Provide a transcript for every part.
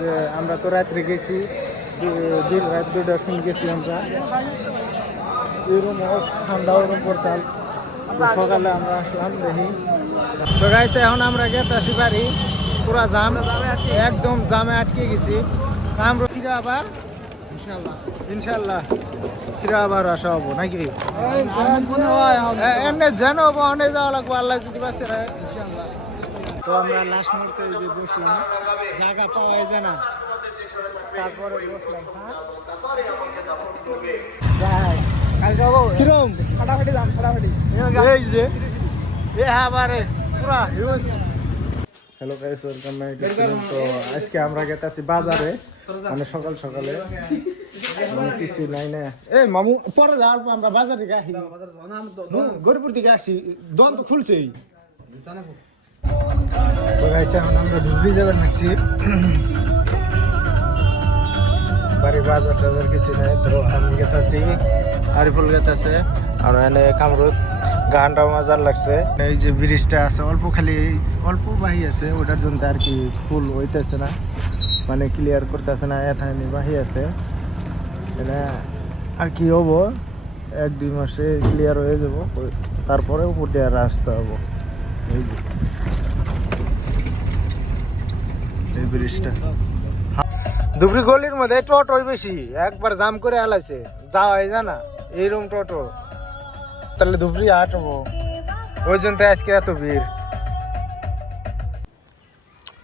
যে আমরা তো রাত্রে গেছি, রাত 2টার সময় গেছি আমরা। এরকম ঠান্ডা ওরকম পড়ছাল, সকালে আমরা আসলাম দেখি। তো গাইছে এখন আমরা গেতেছি বাড়ি, পুরা জাম, একদম জামে আটকে গেছি। আমরা ফিরে আবার ইনশাল্লাহ ফিরে আবার আসা হবো নাকি এমনি যেন হবো অনেক যাওয়া লাগবো আল্লাহ যদি বাঁচে ইনশাল্লাহ। তো আমরা লাস্ট মুহূর্তে যে বসলাম, জায়গা পাওয়া যায় না, তারপরে বসলাম। কিরম ফাটাফাটি দাম ফাটাফাটি এই যে আবারে পুরা huge. Hello guys, welcome back. তো আজকে আমরা গেতেছি বাজারে, মানে সকাল সকালে কিছু নাই না। এই মামু পরে যাওয়ার পর আমরা বাজার থেকে আসি, গরিপুর থেকে আসি, দোকান তো খুলছেই। তো গাইস এখন আমরা ধুবড়ি যাবেন নাকছি, বাড়ি বাজার টাজার কিছু নাই। তো আমি গেতেছি, আরিফুল গেতেছে, আর এনে কামরুদ। গানটাও মজার লাগছে। এই যে ব্রিজটা আছে অল্প, খালি অল্প বাহি আছে, ওটার জন্য আর কি ফুল হইতেছে না, মানে ক্লিয়ার করতেছে না, এথানি বাহি আছে। এটা আর কি হবো, 1-2 মাসে ক্লিয়ার হয়ে যাব, তারপরে উপর দিয়ে আর আসতে হবো। এই যে এই ব্রিজটা, ধুবড়ি গলির মধ্যে টোটোই বেশি, একবার জাম করে আলাইছে, যাওয়া হয় জানা এইরকম টোটো। তাহলে ধুবড়ি হাট হবো, ওই জন্য আজকে এত ভিড়।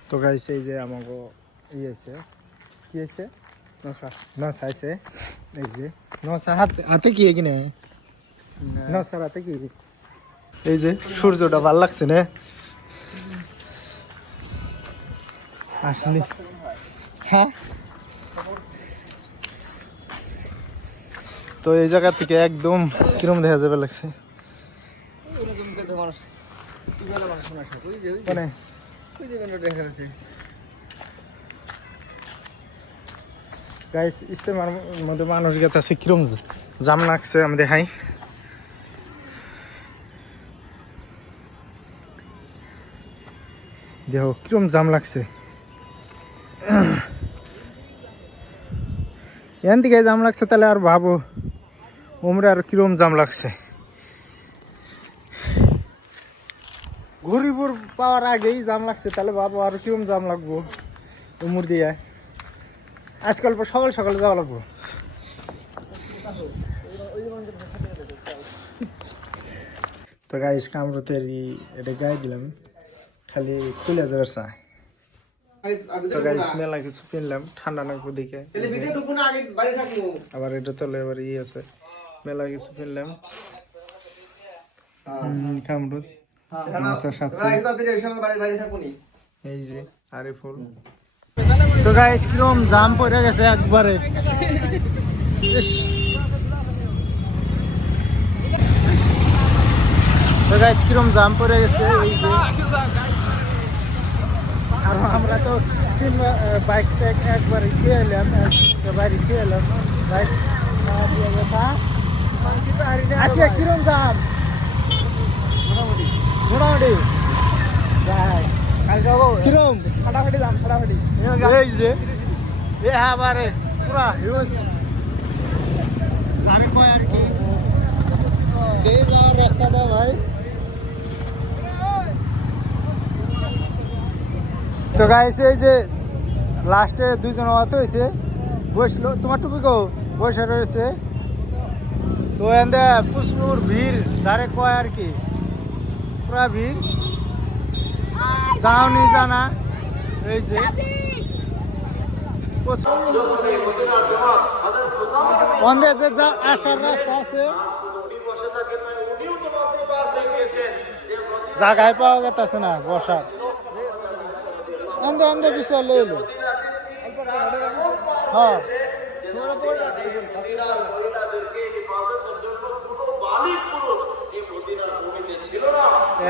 তো গাইছে এই যে আমাকে ইয়েছে, কি আছে নশা আছে, এই যে নশা হাতে কি কিনে নশার হাতে কি, এই যে সূর্যটা ভাল লাগছে না আসলে। হ্যাঁ, তো এই জায়গা থেকে একদম কিরম দেখা যাবে লাগছে, মানে গাইস ইস্তেমার মধ্যে মানুষ গেছে, কিরম জাম লাগছে আমি দেখাই। দেখো কিরম জাম লাগছে, এখান থেকে জাম লাগছে, তাহলে আর ভাবো ওমরে আর কিরম জাম লাগছে। ঘুরিপুর পাওয়ার আগেই জাম লাগছে, তাহলে ভাবো আর কিরম জাম লাগবো উমর দিয়ে। আজকাল সকাল সকালে যাওয়া লাগবো। তো গাইস কামরতের এটা গায়ে দিলাম, খালি খুলে যাবে চা। তো গাইস মেলা কিছু কিনলাম, ঠান্ডা নাকবো দিকে, আবার এটা তোলে আবার আছে, মেলা কিছু কিনলাম। কামরুদ মাছের সাথে এই যে আরিফুল। তো গাইস কিরম জাম পড়ে গেছে একবারে, তো গাইস কিরম জাম পড়ে গেছে এই যে। আর আমরা তো বাইক ট্যাক একবারে খেয়ে এলাম, বাড়ি খেয়ে এলাম বাইক আজকে কিরম জাম, মোটামুটি কিরম ফাটাফাটি দাম ফাটাফাটি এই যে আবারে পুরা হিউজ জানি কয় আর কি এই যাওয়ার রাস্তাটা ভাই। তো গাইছে এই যে লাস্টে 2 জন হত হয়েছে, বসলো, তোমার টুপি কো বসে রয়েছে। তো এন্দে প্রচুর ভিড়, যারে কয় আর কি পুরা ভিড়, যাওনি জানা। এই যে অন্ধে যে আসার রাস্তা আছে, জায়গায় পাওয়া যেতেছে না বসার, অন্ধ অন্ধ বিষয় লইলো। হ্যাঁ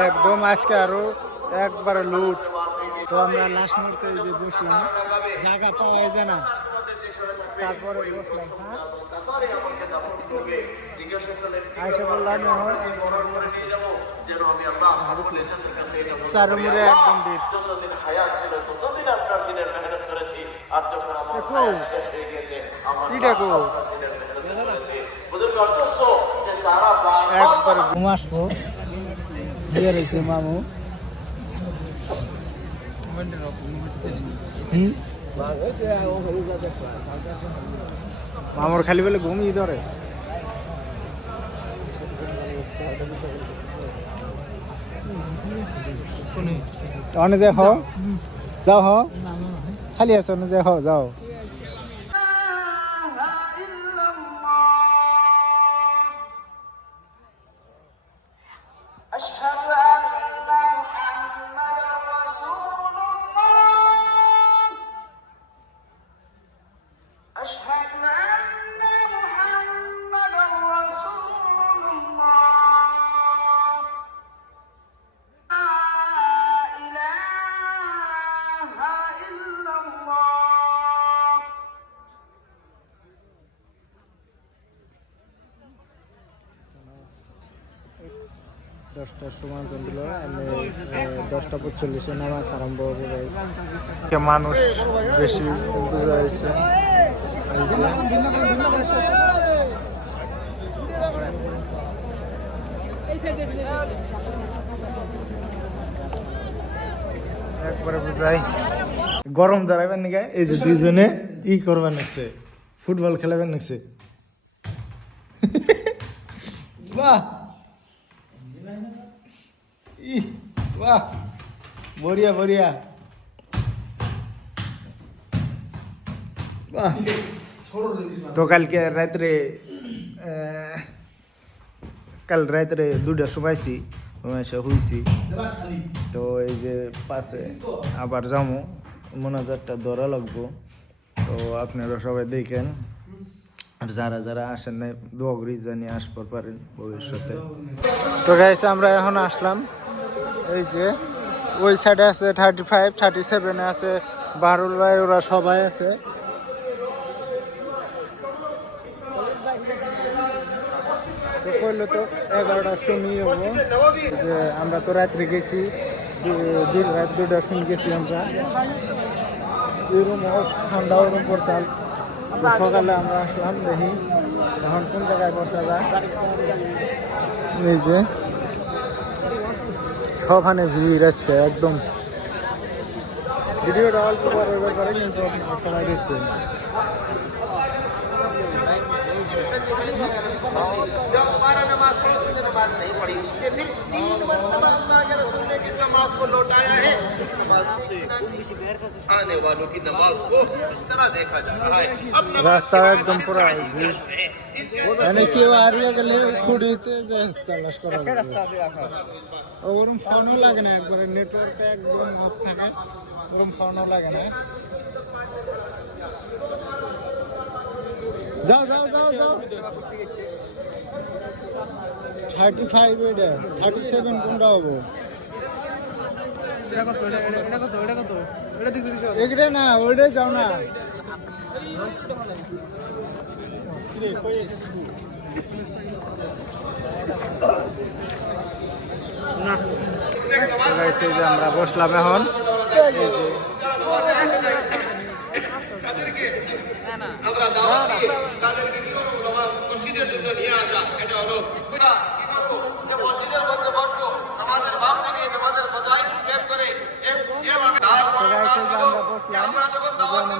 একদম আজকে আরো একবারে লুট। তো আমরা লাস্ট মুহূর্তে যে বসলাম, জায়গা পাওয়া যায় না, তারপরে বসলাম। আয়সা বললাম চারুমুড়ে একদম ভিড়। একবার ঘুম আসবো দিয়ে রয়েছে মামু। মামুর খালি বলে ঘুমিয়ে ধরে। অনে যে হ যাও হ খালি আছে অনে যে হ যাও। দশটার সময় চলছিল 10:45 নামাজ আরম্ভ হবে। মানুষ বেশি হয়েছে। একবারে বুঝাই গরম দাঁড়াবেন নাকি এই যে দুইজনে ই করবেন নাকছে ফুটবল খেলাবেন নাকছে। বাহ বাহ বড়িয়া বড়িয়া তো কালকে রাত্রে কাল রাত্রে 2টার সময় এসে হয়েছি। তো এই যে পাশে আবার যাবো মোনাজাতটা ধরা লাগবো। তো আপনারা সবাই দেখেন আর যারা যারা আসেন নাই দোয়া করি জানি আসবার পারেন ভবিষ্যতে। তো গাইস আমরা এখন আসলাম এই যে ওই সাইডে আছে 35 37 আছে বাহারুল ভাই ওরা সবাই আছে। তো কইলো তো 11টার সময় হবো যে আমরা তো রাত্রে গেছি রাত 2টার সময় গেছি আমরা। এরকম ঠান্ডা ওরকম পড়ছাল। সকালে আমরা আসলাম দেখি এখন কোন জায়গায় বসা যায়। এই যে সবখানে ভিড় আজকে একদম। ভিডিওটা অল্প করে কিন্তু সবাই দেখতেন। রাস্তা একদম পুরা মানে কেউ হারিয়ে গেলে খুঁড়িতে তালাশ করা ওরম ফোনও লাগে না একবারে নেটওয়ার্কটা একদম অফ থাকে ওরম ফোনও লাগে না। যাও যাও যাও যাও 35 এটা 37 কোনটা হবো এগরে না ওইটাই যাও না। যে আমরা বসলাম এখন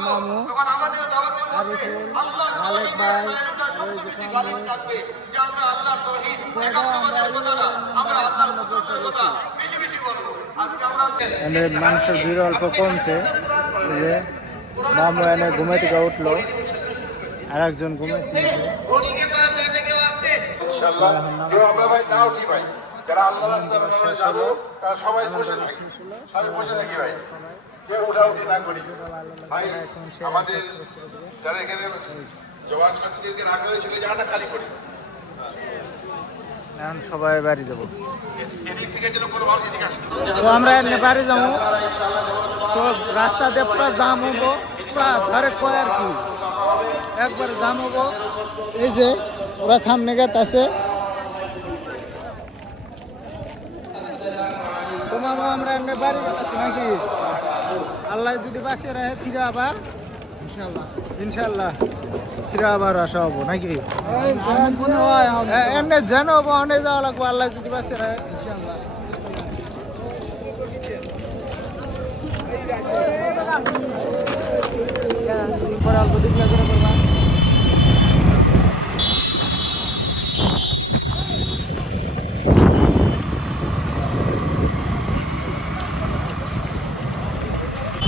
মামু আরিফুল মালিক ভাই মানুষের ভিড় অল্প কমছে। যে মামু এনে ঘুমে থেকে উঠলো আর একজন ঘুমেছে। এখন সবাই বাড়ি যাবো। তো আমরা এমনি বাড়ি যাবো। তো রাস্তাতে পুরা জাম হবো পুরা ঝড়ে কয় আর কি একবার জাম হবো। এই যে ওরা সামনে গেত আছে তোমার আমরা এমনি বাড়ি যাচ্ছি নাকি আল্লাহ যদি বাঁচিয়ে রাখে ফিরে আবার ইনশাল্লাহ ফিরে আবার আসা হবো নাকি মনে হয় এমনি জানো অনেক যাওয়া লাগবো আল্লাহ যদি পাচ্ছে ইনশাআল্লাহ পরে অল্প দিকলা করে করবা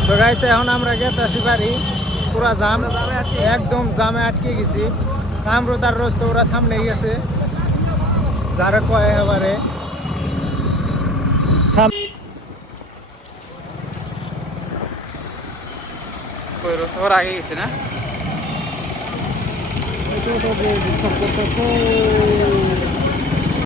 তো গাইছে এখন আমরা গেতেছি বাড়ি পুরা জাম একদম জামে আটকে গেছি কামরুদার রোজ তো ওরা সামনে গেছে যারা কয় এবারে ওর আগে গেছে না